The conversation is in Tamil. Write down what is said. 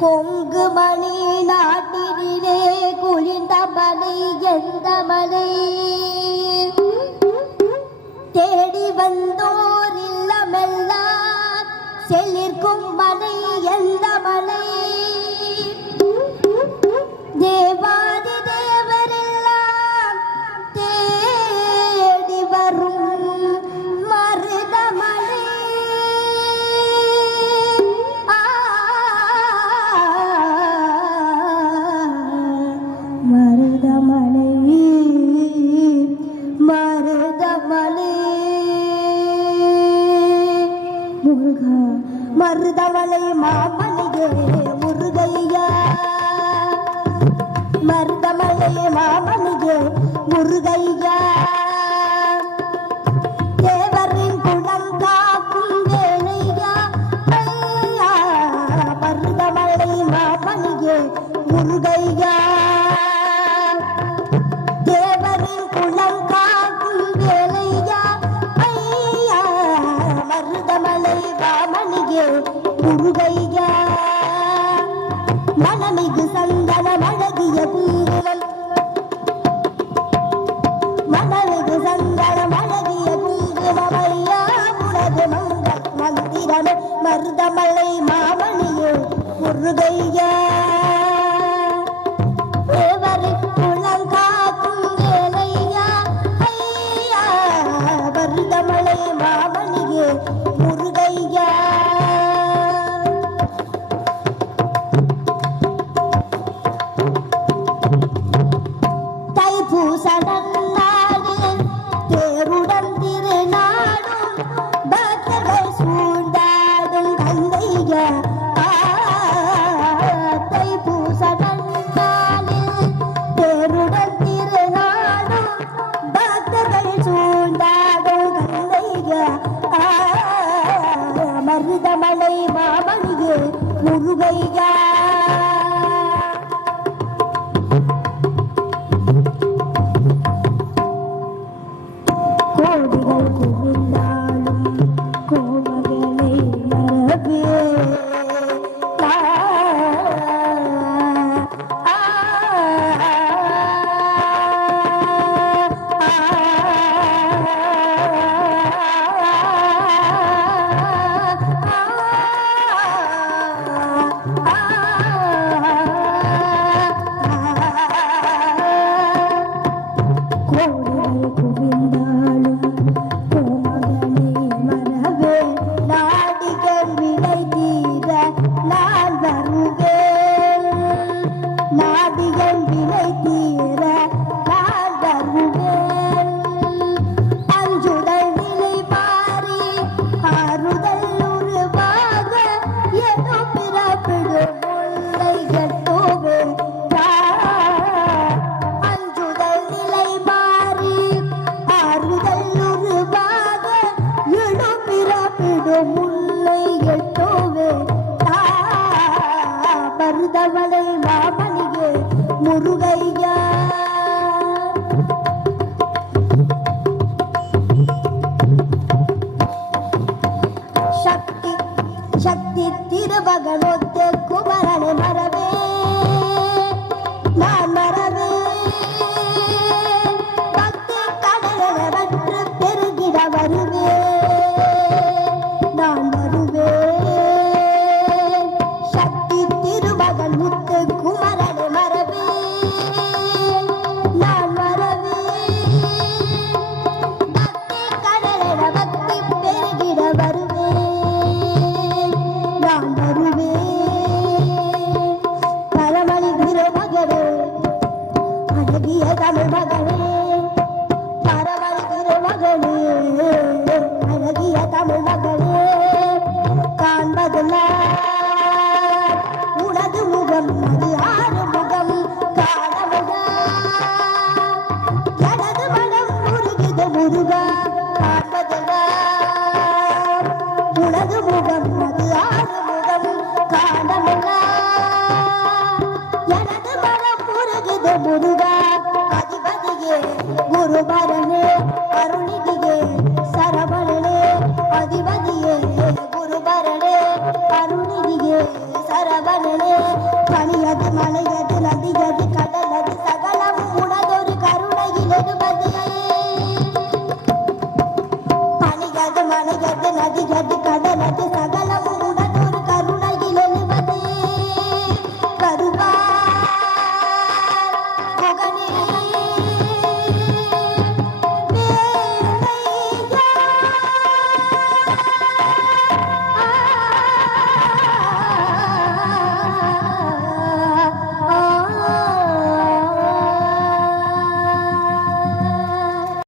கொங்கு மணி நாட்டினிலே குளிர்ந்த மலை எந்த மலை தேடி வந்தோர் இல்லமெல்லாம் செழிக்கும் மலை எந்த மலை தேவாதி தேவரெல்லாம் தேடி வரும் மருதமலை மருதமலை மருதமலை முருகா மருதமலை மாமலையே முருகையா மருதமலை மாமலையே முருகையா தேவரின் குணம் காக்கும் வேலையா மருதமலை மாமலையே முருகையா தேவரின் குணம் காக்கும் வேலையா மருதமலை மாமலையே முருகையா மனமிகு சந்தனம் அழகிய குங்குமம் மனமிகு சந்தனம் அழகிய குங்குமம் ஐயா உனது மந்திரமே மருதமலை மாமணியே முருகையா தேவரின் குலம் காக்கும் வேலையா ஐயா மருதமலை மாமணியே முருகையா மருதமலை மாமணியே முருகையா கோடிகள் குவிந்தாலும் கோமகளை மரபே மருதமலை மாமணியே முருகையா சக்தி சக்தி திருமகனொத்த குமரனை மரவே நான் மரவே பக்தி கடலவற்று பெருகிட வருவே நான் வருவே முத்து குமரனை மரவே நான் மரவே பக்தி கடலிட பக்தி பெருகிட வருவே நான் வருவே பரமணி திருமகனே அழகிய தமிழ் மகனே பரமணி திருமகனே அழகிய தமிழ் மகனே காண்பதெல்லாம் முகம் அது ஆறு முகம் காணமுகா எனது மனம் முருகிது முருகா காண்பதெல்லாம் உனது முகம் அது ஆறு முகம் காணமுகா எனது மனம் முருகிது முருகா அதிபதியே குருபரனே அருணிதியே சரவணனே அதிபதியே குருபரனே அருணிதியே சரவணனே பனியது மலையது நதியது கடலது சகலமும் உனதொரு கருணையில் எழுபது